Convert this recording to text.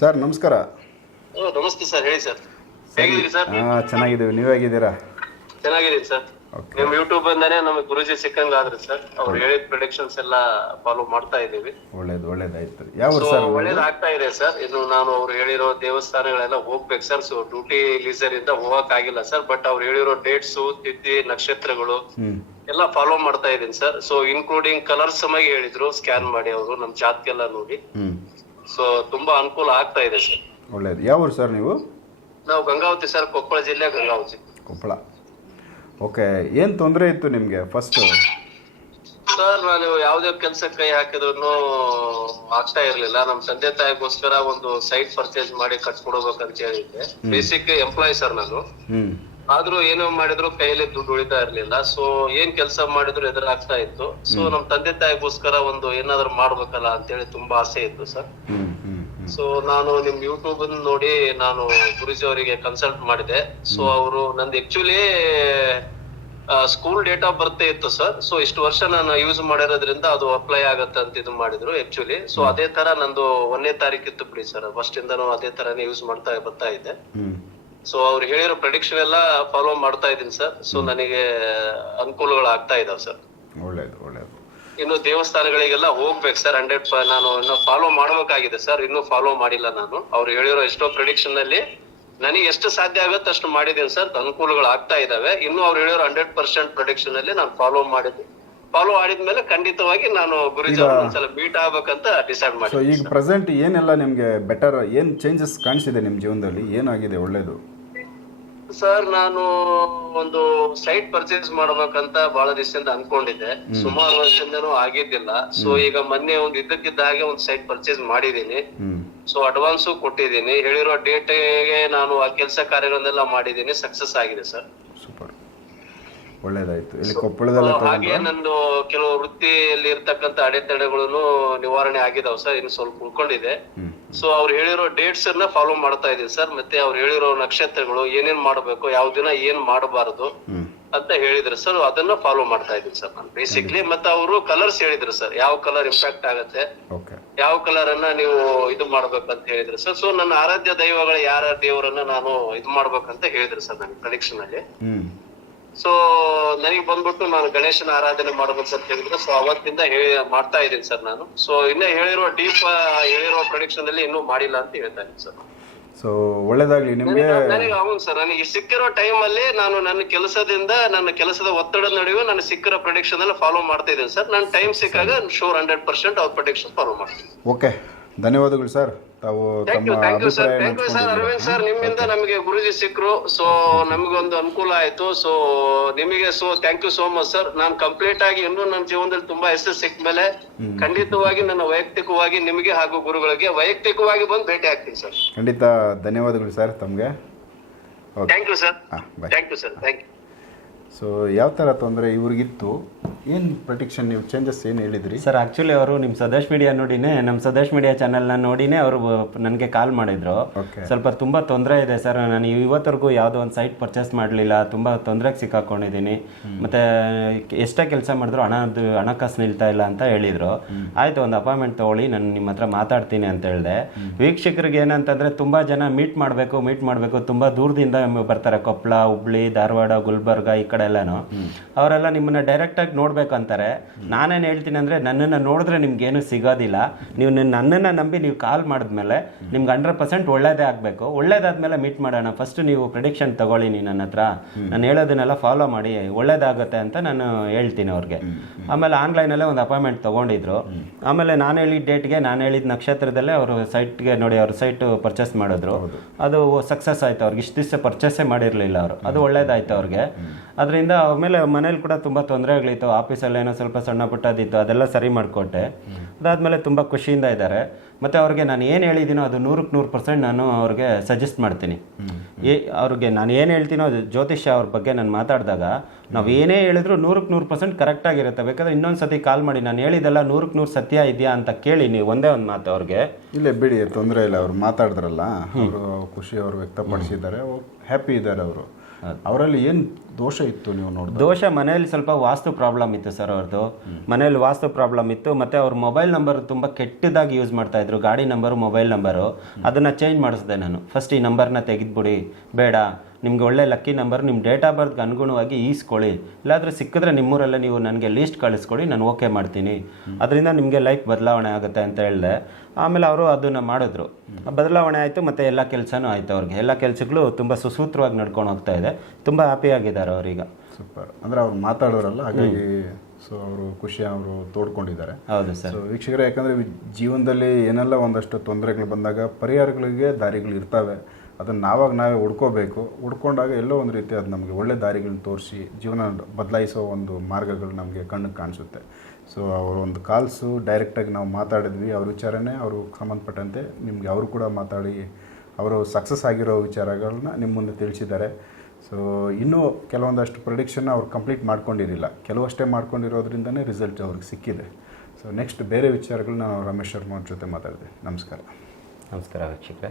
Sir ನಮಸ್ಕಾರ. ನಮಸ್ತೆ sir ಹೇಳಿ ಸರ್. ಹೇಗಿದ್ದೀರಿ ಸರ್? ಹಾಂ ಚೆನ್ನಾಗಿದ್ದೀವಿ. ನೀವು ಹೇಗಿದ್ದೀರಾ? ಚೆನ್ನಾಗಿದ್ದೀನಿ ಸರ್. ನಿಮ್ ಯೂಟ್ಯೂಬ್ ಬಂದಾನೆ ನಮಗೆ ಗುರುಜಿ ಸಿಕ್ಕಂಗ ಆದ್ರಿ ಸರ್. ಅವ್ರು ಹೇಳಿದ ಪ್ರಿಡಿಕ್ಷನ್ಸ್ ಎಲ್ಲ ಫಾಲೋ ಮಾಡ್ತಾ ಇದ್ದೀವಿ. ಒಳ್ಳೇದು ಒಳ್ಳೇದಾಯ್ತು. ಯಾವ ಸರ್ ಒಳ್ಳೇದಾಗ್ತಾ ಇದೆ ಸರ್. ಇನ್ನು ನಾನು ಅವ್ರು ಹೇಳಿರೋ ದೇವಸ್ಥಾನಗಳೆಲ್ಲ ಹೋಗ್ಬೇಕು ಸರ್. ಸೊ ಡ್ಯೂಟಿ ಲೀಸರ್ ಇಂದ ಹೋಗಕ್ ಆಗಿಲ್ಲ ಸರ್. ಬಟ್ ಅವ್ರು ಹೇಳಿರೋ ಡೇಟ್ಸ್ ತಿದ್ದಿ ನಕ್ಷತ್ರಗಳು ಎಲ್ಲ ಫಾಲೋ ಮಾಡ್ತಾ ಇದೀನಿ ಸರ್. ಸೊ ಇನ್ಕ್ಲೂಡಿಂಗ್ ಕಲರ್ಸ್ ಸಮಾಗಿ ಹೇಳಿದ್ರು. ಸ್ಕ್ಯಾನ್ ಮಾಡಿ ಅವರು ನಮ್ ಜಾತಕ್ಕೆಲ್ಲ ನೋಡಿ. ಸೊ ತುಂಬಾ ಅನುಕೂಲ ಆಗ್ತಾ ಇದೆ ಸರ್. ಒಳ್ಳೇದು. ಯಾವ ಊರು ಸರ್ ನೀವು? ನಾವು ಗಂಗಾವತಿ ಸರ್ ಕೊಪ್ಪಳ ಜಿಲ್ಲೆ ಗಂಗಾವತಿ. ಕೊಪ್ಪಳ. ಓಕೆ ಏನು ತೊಂದರೆ ಇತ್ತು ನಿಮಗೆ ಫಸ್ಟ್ ಸರ್ ನಾನು ಯಾವುದೇ ಕೆಲಸ ಕೈ ಹಾಕಿದ್ರು ಆಗ್ತಾ ಇರ್ಲಿಲ್ಲ. ನಮ್ ತಂದೆ ತಾಯಿಗೋಸ್ಕರ ಒಂದು ಸೈಟ್ ಪರ್ಚೇಸ್ ಮಾಡಿ ಕಟ್ಕೊಡ್ಬೇಕಂತ ಹೇಳಿದ್ದೆ. ಬೇಸಿಕ್ ಎಂಪ್ಲಾಯ್ ಸರ್ ನಾನು. ಹ್ಞೂ ಆದ್ರೂ ಏನೋ ಮಾಡಿದ್ರು ಕೈಯಲ್ಲಿ ದುಡ್ಡು ಉಳಿತಾ ಇರ್ಲಿಲ್ಲ. ಸೊ ಏನ್ ಕೆಲಸ ಮಾಡಿದ್ರು ಎದುರಾಗ್ತಾ ಇತ್ತು. ಸೊ ನಮ್ ತಂದೆ ತಾಯಿಗೋಸ್ಕರ ಒಂದು ಏನಾದ್ರು ಮಾಡ್ಬೇಕಲ್ಲ ಅಂತೇಳಿ ತುಂಬಾ ಆಸೆ ಇತ್ತು ಸರ್. ಸೊ ನಾನು ನಿಮ್ ಯೂಟ್ಯೂಬ್ ನೋಡಿ ನಾನು ಗುರುಜಿ ಅವರಿಗೆ ಕನ್ಸಲ್ಟ್ ಮಾಡಿದೆ. ಸೊ ಅವರು ನಂದು actually school date of birth ಇತ್ತು ಸರ್. ಸೊ ಇಷ್ಟು ವರ್ಷ ನಾನು ಯೂಸ್ ಮಾಡಿರೋದ್ರಿಂದ ಅದು ಅಪ್ಲೈ ಆಗತ್ತೆ ಅಂತ ಇದು ಮಾಡಿದ್ರು ಆಕ್ಚುಲಿ ಸೊ ಅದೇ ತರ ನಂದು ಒಂದನೇ ತಾರೀಕು ಇತ್ತು ಬಿಡಿ ಸರ್. ಫಸ್ಟ್ ಇಂದನು ಅದೇ ತರನೇ ಯೂಸ್ ಮಾಡ್ತಾ ಬರ್ತಾ ಇದ್ದೆ. ಸೊ ಅವ್ರು ಹೇಳಿರೋ ಪ್ರೆಡಿಕ್ಷನ್ ಎಲ್ಲ ಫಾಲೋ ಮಾಡ್ತಾ ಇದ್ದೀನಿ ಸರ್ ಸೊ ನನಗೆ ಅನುಕೂಲಗಳು ಆಗ್ತಾ ಇದಾವೆ ಸರ್ ಒಳ್ಳೇದು ಒಳ್ಳೇದು. ಇನ್ನು ದೇವಸ್ಥಾನಗಳಿಗೆಲ್ಲ ಹೋಗ್ಬೇಕು ಸರ್ ಹಂಡ್ರೆಡ್ ನಾನು ಇನ್ನು ಫಾಲೋ ಮಾಡ್ಬೇಕಾಗಿದೆ ಸರ್ ಇನ್ನು ಫಾಲೋ ಮಾಡಿಲ್ಲ ನಾನು. ಅವ್ರು ಹೇಳಿರೋ ಎಷ್ಟೋ ಪ್ರಿಡಿಕ್ಷನ್ ಅಲ್ಲಿ ನನಗೆ ಎಷ್ಟು ಸಾಧ್ಯ ಆಗುತ್ತೆ ಅಷ್ಟು ಮಾಡಿದ್ದೀನಿ ಸರ್ ಅನುಕೂಲಗಳು ಆಗ್ತಾ ಇದಾವೆ. ಇನ್ನು ಅವ್ರು ಹೇಳಿರೋ ಹಂಡ್ರೆಡ್ ಪರ್ಸೆಂಟ್ ಪ್ರೊಡಿಕ್ಷನ್ ಅಲ್ಲಿ ನಾನು ಫಾಲೋ ಮಾಡಿದ್ದೆ. ಫಾಲೋ ಆಡಿದ್ಮೇಲೆ ಖಂಡಿತವಾಗಿ ನಾನು ಗುರುಜಿ ಅವ್ರನ್ನ ಒಂದ್ಸಲ ಮೀಟ್ ಆಗ್ಬೇಕಂತ ಡಿಸೈಡ್ ಸೊ ಮಾಡಿ ಈಗ ಪ್ರೆಸೆಂಟ್ ಏನೆಲ್ಲ ನಿಮಗೆ ಬೆಟರ್ ಏನು ಚೇಂಜಸ್ ಕಾಣಿಸಿದೆ ನಿಮ್ಮ ಜೀವನದಲ್ಲಿ? ಏನಾಗಿದೆ ಒಳ್ಳೇದು? ಸರ್ ನಾನು ಒಂದು ಸೈಟ್ ಪರ್ಚೇಸ್ ಮಾಡ್ಬೇಕಂತ ಬಹಳ ದಿವಸದಿಂದ ಅನ್ಕೊಂಡಿದ್ದೆ. ಸುಮಾರು ವರ್ಷದಿಂದನೂ ಆಗಿದ್ದಿಲ್ಲ. ಸೊ ಈಗ ಮೊನ್ನೆ ಒಂದು ಇದ್ದಕ್ಕಿದ್ದ ಹಾಗೆ ಒಂದು ಸೈಟ್ ಪರ್ಚೇಸ್ ಮಾಡಿದೀನಿ ಸೊ ಅಡ್ವಾನ್ಸು ಕೊಟ್ಟಿದ್ದೀನಿ. ಹೇಳಿರೋ ಡೇಟ್ಗೆ ನಾನು ಆ ಕೆಲಸ ಕಾರ್ಯಗಳನ್ನೆಲ್ಲ ಮಾಡಿದ್ದೀನಿ. ಸಕ್ಸಸ್ ಆಗಿದೆ ಸರ್ ಸೂಪರ್. ಒಳ್ಳೇದಾಯ್ತು. ಇಲ್ಲಿ ಕೊಪ್ಪಳದಲ್ಲಿ ಹಾಗೆ ನಂದು ಕೆಲವು ವೃತ್ತಿಯಲ್ಲಿ ಇರ್ತಕ್ಕಂತ ಅಡೆತಡೆಗಳನ್ನು ನಿವಾರಣೆ ಆಗಿದಾವ್ ಸರ್ ಇನ್ನು ಸ್ವಲ್ಪ ಉಳ್ಕೊಂಡಿದೆ. ಸೊ ಅವ್ರು ಹೇಳಿರೋ ಡೇಟ್ಸ್ ಅನ್ನ ಫಾಲೋ ಮಾಡ್ತಾ ಇದ್ದೀನಿ ಸರ್. ಮತ್ತೆ ಅವ್ರು ಹೇಳಿರೋ ನಕ್ಷತ್ರಗಳು ಏನೇನ್ ಮಾಡಬೇಕು ಯಾವ ದಿನ ಏನ್ ಮಾಡಬಾರದು ಅಂತ ಹೇಳಿದ್ರು ಸರ್. ಅದನ್ನ ಫಾಲೋ ಮಾಡ್ತಾ ಇದ್ದೀನಿ ಸರ್ ನಾನು. ಬೇಸಿಕ್ಲಿ ಮತ್ತೆ ಅವರು ಕಲರ್ಸ್ ಹೇಳಿದ್ರು ಸರ್. ಯಾವ ಕಲರ್ ಇಂಪ್ಯಾಕ್ಟ್ ಆಗತ್ತೆ ಯಾವ ಕಲರ್ ಅನ್ನ ನೀವು ಇದು ಮಾಡ್ಬೇಕಂತ ಹೇಳಿದ್ರು ಸರ್. ಸೊ ನನ್ನ ಆರಾಧ್ಯ ದೈವಗಳ ಯಾರ ದೇವರನ್ನ ನಾನು ಇದು ಮಾಡ್ಬೇಕಂತ ಹೇಳಿದ್ರು ಸರ್ ನನ್ನ ಕನೆಕ್ಷನ್ ಅಲ್ಲಿ. ಸೊ ನನಗೆ ಬಂದ್ಬಿಟ್ಟು ನಾನು ಗಣೇಶನ ಆರಾಧನೆ ಮಾಡ್ಬೇಕಂತ ಹೇಳಿದ್ರು. ಸೊ ಅವತ್ತಿಂದ ಹೇಳಿ ಮಾಡ್ತಾ ಇದ್ದೀನಿ ಸರ್ ನಾನು. ಸೊ ಇನ್ನ ಹೇಳಿರೋ ಡೀಪ್ ಹೇಳಿರೋ ಪ್ರೊಡಿಕ್ಷನ್ ಅಲ್ಲಿ ಇನ್ನೂ ಮಾಡಿಲ್ಲ ಅಂತ ಹೇಳ್ತಾ ಇದ್ದೀನಿ ಸರ್. ಸೊ ಒಳ್ಳೇದಾಗ್ಲಿ ನಿಮಗೆ. ನನಗೆ ಹೌದು ಸರ್. ನನಗೆ ಸಿಕ್ಕಿರೋ ಟೈಮ್ ಅಲ್ಲಿ ನಾನು ನನ್ನ ಕೆಲಸದಿಂದ ನನ್ನ ಕೆಲಸದ ಒತ್ತಡದ ನಡುವೆ ನಾನು ಸಿಕ್ಕಿರೋ ಪ್ರೊಡಿಕ್ಷನ್ ಅಲ್ಲಿ ಫಾಲೋ ಮಾಡ್ತಾ ಇದ್ದೀನಿ ಸರ್. ನನ್ನ ಟೈಮ್ ಸಿಕ್ಕಾಗ ಶೋರ್ ಹಂಡ್ರೆಡ್ ಪರ್ಸೆಂಟ್ ಅವ್ರ ಪ್ರೊಡಿಕ್ಷನ್ ಫಾಲೋ ಮಾಡ್ತೀನಿ. ಓಕೆ ಧನ್ಯವಾದಗಳು ಸರ್. ತಾವು ಯು ತಮ್ಮ ಥ್ಯಾಂಕ್ ಯು ಸರ್ ಅಭಿಪ್ರಾಯ ಥ್ಯಾಂಕ್ ಯು ಸರ್ ಹಂಚ್ಕೊಂಡಿದ್ದೀರಾ. ಅರವಿಂದ್ ಸರ್ ನಿಮ್ಮಿಂದ ನಮಗೆ ಗುರುಜಿ ಸಿಕ್ಕರು. ಸೊ ನಮಗೊಂದು ಅನುಕೂಲ ಆಯ್ತು. ಸೊ ನಿಮಗೆ so thank you so much sir ನಾನು ಕಂಪ್ಲೀಟ್ ಆಗಿ ಇನ್ನೂ ನನ್ನ ಜೀವನದಲ್ಲಿ ತುಂಬಾ ಹೆಸರು ಸಿಕ್ಕ ಮೇಲೆ ಖಂಡಿತವಾಗಿ ನನ್ನ ವೈಯಕ್ತಿಕವಾಗಿ ನಿಮಗೆ ಹಾಗೂ ಗುರುಗಳಿಗೆ ವೈಯಕ್ತಿಕವಾಗಿ ಬಂದು ಭೇಟಿ ಆಗ್ತೀನಿ ಸರ್ ಖಂಡಿತ ಧನ್ಯವಾದಗಳು ಸರ್ ತಮಗೆ. Thank you sir thank you sir thank you so ಯಾವ ಥರ ತೊಂದರೆ ಇವ್ರಿಗಿತ್ತು? ಏನು ಪ್ರೊಟೆಕ್ಷನ್ ನೀವು? ಚೇಂಜಸ್ ಏನು ಹೇಳಿದ್ರಿ? ಸರ್ ಆ್ಯಕ್ಚುಲಿ ಅವರು ನಿಮ್ಮ ಸದೇಶ್ ಮೀಡಿಯಾ ನೋಡಿನೇ ನಮ್ಮ ಸದೇಶ್ ಮೀಡಿಯಾ ಚಾನಲ್ನ ನೋಡಿನೇ ಅವರು ನನಗೆ ಕಾಲ್ ಮಾಡಿದ್ರು. ಸ್ವಲ್ಪ ತುಂಬ ತೊಂದರೆ ಇದೆ ಸರ್ ನಾನು ಇವತ್ತರೆಗೂ ಯಾವುದೋ ಒಂದು ಸೈಟ್ ಪರ್ಚೇಸ್ ಮಾಡಲಿಲ್ಲ ತುಂಬ ತೊಂದರೆಗೆ ಸಿಕ್ಕಾಕೊಂಡಿದ್ದೀನಿ ಮತ್ತು ಎಷ್ಟೇ ಕೆಲಸ ಮಾಡಿದ್ರು ಹಣದ್ದು ಹಣಕಾಸು ನಿಲ್ತಾ ಇಲ್ಲ ಅಂತ ಹೇಳಿದರು. ಆಯಿತು ಒಂದು ಅಪಾಯಿಂಟ್ಮೆಂಟ್ ತೊಗೊಳ್ಳಿ ನಾನು ನಿಮ್ಮ ಹತ್ರ ಮಾತಾಡ್ತೀನಿ ಅಂತ ಹೇಳಿದೆ. ವೀಕ್ಷಕರಿಗೆ ಏನಂತಂದರೆ ತುಂಬ ಜನ ಮೀಟ್ ಮಾಡಬೇಕು ಮೀಟ್ ಮಾಡಬೇಕು ತುಂಬ ದೂರದಿಂದ ಬರ್ತಾರೆ. ಕೊಪ್ಪಳ ಹುಬ್ಳಿ ಧಾರವಾಡ ಗುಲ್ಬರ್ಗ ಈ ಕಡೆ ಎಲ್ಲನೂ ಅವರೆಲ್ಲ ನಿಮ್ಮನ್ನ ಡೈರೆಕ್ಟಾಗಿ ನೋಡ್ಬೇಕಂತಾರೆ. ನಾನೇನು ಹೇಳ್ತೀನಿ ಅಂದರೆ ನನ್ನನ್ನು ನೋಡಿದ್ರೆ ನಿಮ್ಗೇನು ಸಿಗೋದಿಲ್ಲ. ನೀವು ನಿನ್ನ- ನನ್ನನ್ನು ನಂಬಿ ನೀವು ಕಾಲ್ ಮಾಡಿದ್ಮೇಲೆ ನಿಮ್ಗೆ ಹಂಡ್ರೆಡ್ ಪರ್ಸೆಂಟ್ ಒಳ್ಳೇದೇ ಆಗಬೇಕು. ಒಳ್ಳೇದಾದ್ಮೇಲೆ ಮೀಟ್ ಮಾಡೋಣ. ಫಸ್ಟ್ ನೀವು ಪ್ರಿಡಿಕ್ಷನ್ ತಗೊಳ್ಳಿ ನೀನು ನನ್ನ ಹತ್ರ. ನಾನು ಹೇಳೋದನ್ನೆಲ್ಲ ಫಾಲೋ ಮಾಡಿ. ಒಳ್ಳೇದಾಗುತ್ತೆ ಅಂತ ನಾನು ಹೇಳ್ತೀನಿ ಅವ್ರಿಗೆ. ಆಮೇಲೆ ಆನ್ಲೈನಲ್ಲೇ ಒಂದು ಅಪಾಯಿಂಟ್ಮೆಂಟ್ ತೊಗೊಂಡಿದ್ರು. ಆಮೇಲೆ ನಾನು ಹೇಳಿದ ಡೇಟ್ಗೆ ನಾನು ಹೇಳಿದ ನಕ್ಷತ್ರದಲ್ಲೇ ಅವರು ಸೈಟ್ಗೆ ನೋಡಿ ಅವ್ರ ಸೈಟ್ ಪರ್ಚೇಸ್ ಮಾಡಿದ್ರು. ಅದು ಸಕ್ಸಸ್ ಆಯ್ತು. ಅವ್ರಿಗೆ ಇಷ್ಟು ದಿವಸ ಪರ್ಚೇಸೇ ಮಾಡಿರಲಿಲ್ಲ ಅವರು. ಅದು ಒಳ್ಳೇದಾಯ್ತು ಅವ್ರಿಗೆ. ಅದರಿಂದ ಆಮೇಲೆ ಮನೇಲಿ ಕೂಡ ತುಂಬ ತೊಂದರೆಗಳಿತ್ತು. ಆಫೀಸಲ್ಲಿ ಏನೋ ಸ್ವಲ್ಪ ಸಣ್ಣ ಪುಟ್ಟದಿತ್ತು, ಅದೆಲ್ಲ ಸರಿ ಮಾಡಿಕೊಟ್ಟೆ. ಅದಾದಮೇಲೆ ತುಂಬ ಖುಷಿಯಿಂದ ಇದ್ದಾರೆ. ಮತ್ತು ಅವ್ರಿಗೆ ನಾನು ಏನು ಹೇಳಿದ್ದೀನೋ ಅದು ನೂರಕ್ಕೆ ನೂರು ಪರ್ಸೆಂಟ್ ನಾನು ಅವ್ರಿಗೆ ಸಜೆಸ್ಟ್ ಮಾಡ್ತೀನಿ. ಏ ಅವ್ರಿಗೆ ನಾನು ಏನು ಹೇಳ್ತೀನೋ ಅದು ಜ್ಯೋತಿಷ್ಯ ಅವ್ರ ಬಗ್ಗೆ ನಾನು ಮಾತಾಡಿದಾಗ ನಾವು ಏನೇ ಹೇಳಿದ್ರು ನೂರಕ್ಕೆ ನೂರು ಪರ್ಸೆಂಟ್ ಕರೆಕ್ಟಾಗಿರುತ್ತೆ ಬೇಕಾದ್ರೆ ಇನ್ನೊಂದು ಸತಿ ಕಾಲ್ ಮಾಡಿ ನಾನು ಹೇಳಿದೆಲ್ಲ ನೂರಕ್ಕೆ ನೂರು ಸತ್ಯ ಇದೆಯಾ? ಅಂತ ಕೇಳಿ ನೀವು ಒಂದೇ ಒಂದು ಮಾತು ಅವ್ರಿಗೆ. ಇಲ್ಲೇ ಬಿಡಿ ತೊಂದರೆ ಇಲ್ಲ ಅವ್ರು ಮಾತಾಡಿದ್ರಲ್ಲ ಅವರು ಖುಷಿ ಅವರು ವ್ಯಕ್ತಪಡಿಸಿದ್ದಾರೆ ಹ್ಯಾಪಿ ಇದ್ದಾರೆ ಅವರು. ಅವರಲ್ಲಿ ಏನು ದೋಷ ಇತ್ತು ನೀವು ನೋಡಿ ದೋಷ ಮನೆಯಲ್ಲಿ ಸ್ವಲ್ಪ ವಾಸ್ತು ಪ್ರಾಬ್ಲಮ್ ಇತ್ತು ಸರ್ ಅವ್ರದ್ದು ಮನೆಯಲ್ಲಿ ವಾಸ್ತು ಪ್ರಾಬ್ಲಮ್ ಇತ್ತು ಮತ್ತು ಅವ್ರ ಮೊಬೈಲ್ ನಂಬರ್ ತುಂಬ ಕೆಟ್ಟದಾಗಿ ಯೂಸ್ ಮಾಡ್ತಾ ಇದ್ರು. ಗಾಡಿ ನಂಬರು ಮೊಬೈಲ್ ನಂಬರು, ಅದನ್ನ ಚೇಂಜ್ ಮಾಡಿಸಿದೆ ನಾನು. ಫಸ್ಟ್ ಈ ನಂಬರ್ನ ತೆಗೆದ್ಬಿಡಿ. ಬೇಡ. ನಿಮ್ಗೆ ಒಳ್ಳೆ ಲಕ್ಕಿ ನಂಬರ್ ನಿಮ್ಮ ಡೇಟ್ ಆಫ್ ಬರ್ತ್ಗೆ ಅನುಗುಣವಾಗಿ ಈಸ್ಕೊಳ್ಳಿ. ಇಲ್ಲಾಂದ್ರೆ ಸಿಕ್ಕಿದ್ರೆ ನಿಮ್ಮೂರಲ್ಲೇ ನೀವು ನನಗೆ ಲೀಸ್ಟ್ ಕಳಿಸ್ಕೊಡಿ, ನಾನು ಓಕೆ ಮಾಡ್ತೀನಿ. ಅದರಿಂದ ನಿಮಗೆ ಲೈಫ್ ಬದಲಾವಣೆ ಆಗುತ್ತೆ ಅಂತ ಹೇಳಿದೆ. ಆಮೇಲೆ ಅವರು ಅದನ್ನು ಮಾಡಿದ್ರು. ಬದಲಾವಣೆ ಆಯಿತು ಮತ್ತು ಎಲ್ಲ ಕೆಲಸನೂ ಆಯಿತು ಅವ್ರಿಗೆ. ಎಲ್ಲ ಕೆಲಸಗಳು ತುಂಬ ಸುಸೂತ್ರವಾಗಿ ನಡ್ಕೊಂಡು ಹೋಗ್ತಾ ಇದೆ. ತುಂಬ ಹ್ಯಾಪಿಯಾಗಿದ್ದಾರೆ ಅವರೀಗ ಸೂಪರ್ ಅಂದರೆ ಅವ್ರು ಮಾತಾಡೋರಲ್ಲ ಹಾಗಾಗಿ ಸೊ ಅವರು ಖುಷಿ ಅವರು ತೋಡ್ಕೊಂಡಿದ್ದಾರೆ. ಹೌದು ಸರ್. ಸೊ ವೀಕ್ಷಕರೇ ಯಾಕಂದರೆ ಜೀವನದಲ್ಲಿ ಏನೆಲ್ಲ ಒಂದಷ್ಟು ತೊಂದರೆಗಳು ಬಂದಾಗ ಪರಿಹಾರಗಳಿಗೆ ದಾರಿಗಳು ಇರ್ತವೆ. ಅದನ್ನ ನಾವಾಗ ನಾವೇ ಹುಡ್ಕೋಬೇಕು. ಹುಡ್ಕೊಂಡಾಗ ಎಲ್ಲೋ ಒಂದು ರೀತಿ ಅದು ನಮಗೆ ಒಳ್ಳೆ ದಾರಿಗಳನ್ನ ತೋರಿಸಿ ಜೀವನ ಬದಲಾಯಿಸೋ ಒಂದು ಮಾರ್ಗಗಳು ನಮಗೆ ಕಣ್ಣಿಗೆ ಕಾಣಿಸುತ್ತೆ. ಸೊ ಅವರ ಒಂದು ಕಾಲ್ಸು ಡೈರೆಕ್ಟಾಗಿ ನಾವು ಮಾತಾಡಿದ್ವಿ ಅವ್ರ ವಿಚಾರನೇ ಅವರು ಸಂಬಂಧಪಟ್ಟಂತೆ ನಿಮಗೆ ಅವರು ಕೂಡ ಮಾತಾಡಿ ಅವರು ಸಕ್ಸಸ್ ಆಗಿರೋ ವಿಚಾರಗಳನ್ನ ನಿಮ್ಮ ಮುಂದೆ ತಿಳಿಸಿದ್ದಾರೆ. ಸೊ ಇನ್ನೂ ಕೆಲವೊಂದಷ್ಟು ಪ್ರೊಡಿಕ್ಷನ್ ಅವ್ರು ಕಂಪ್ಲೀಟ್ ಮಾಡ್ಕೊಂಡಿರಲಿಲ್ಲ. ಕೆಲವಷ್ಟೇ ಮಾಡ್ಕೊಂಡಿರೋದ್ರಿಂದನೇ ರಿಸಲ್ಟ್ ಅವ್ರಿಗೆ ಸಿಕ್ಕಿದೆ. ಸೊ ನೆಕ್ಸ್ಟ್ ಬೇರೆ ವಿಚಾರಗಳನ್ನ ರಮೇಶ್ ಶರ್ಮಾ ಅವ್ರ ಜೊತೆ ಮಾತಾಡಿದೆ ನಮಸ್ಕಾರ. ನಮಸ್ಕಾರ ವೀಕ್ಷಕರೇ.